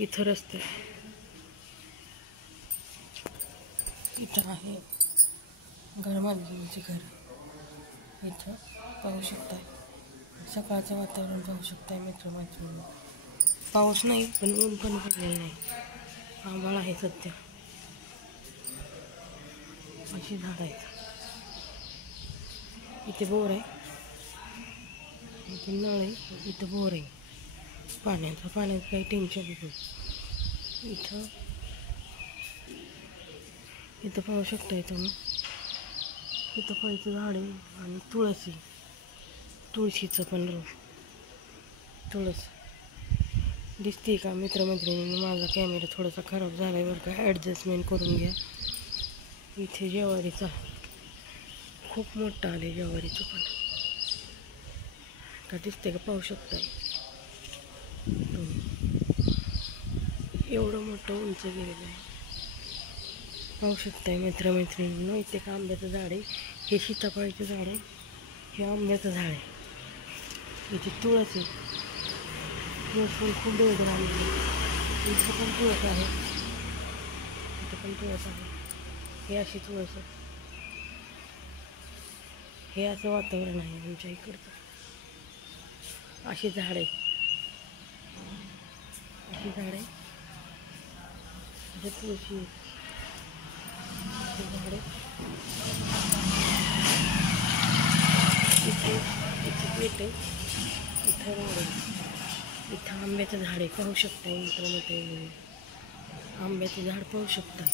इथं रस्ते, इथं आहे घरमालकीचे घर. इथं पाहू शकताय सकाळचं वातावरण पाहू शकताय मित्रमैत्रिणी. पाऊस नाही पण ऊन पण पडलेलं नाही, आम्हाला आहे सध्या. अशी झाड आहेत. इथे बोर आहे, इथे नळ आहे, इथं बोर आहे. पाण्याचं काही टेन्शन नाही. इथं पाहू शकताय तुम्ही, इथं फळीचं झाड आहे आणि तुळशीचं पण तुळस दिसते का मित्रमैत्रिणींनी? माझा कॅमेरा थोडासा खराब झाला आहे बरं का, ॲडजस्टमेंट करून घ्या. इथे ज्वारीचा खूप मोठा आले, ज्वारीचं पण का दिसते का? पाहू शकताय एवढं मोठं उंच गेलेलं आहे. पाहू शकताय मित्रमैत्रिणींनो. इथे एक आंब्याचं झाड आहे, हे सीताफळाचं झाड आहे, हे आंब्याचं झाड आहे. इथे तुळस आहे, तुळस पण खूप डोळं आलेली. इथे पण तुळस आहे, इथे पण तुळस आहे. हे अशी तुळस आहे. हे असं वातावरण आहे आमच्या इकडचं. अशी झाड आहे, अशी झाड आहे, असे तुळशी झाड. इथे पेट आहे, इथं रोड आहे, इथं आंब्याचं झाड आहे. पाहू शकता मित्रमैत्रिणी, आंब्याचं झाड पाहू शकता.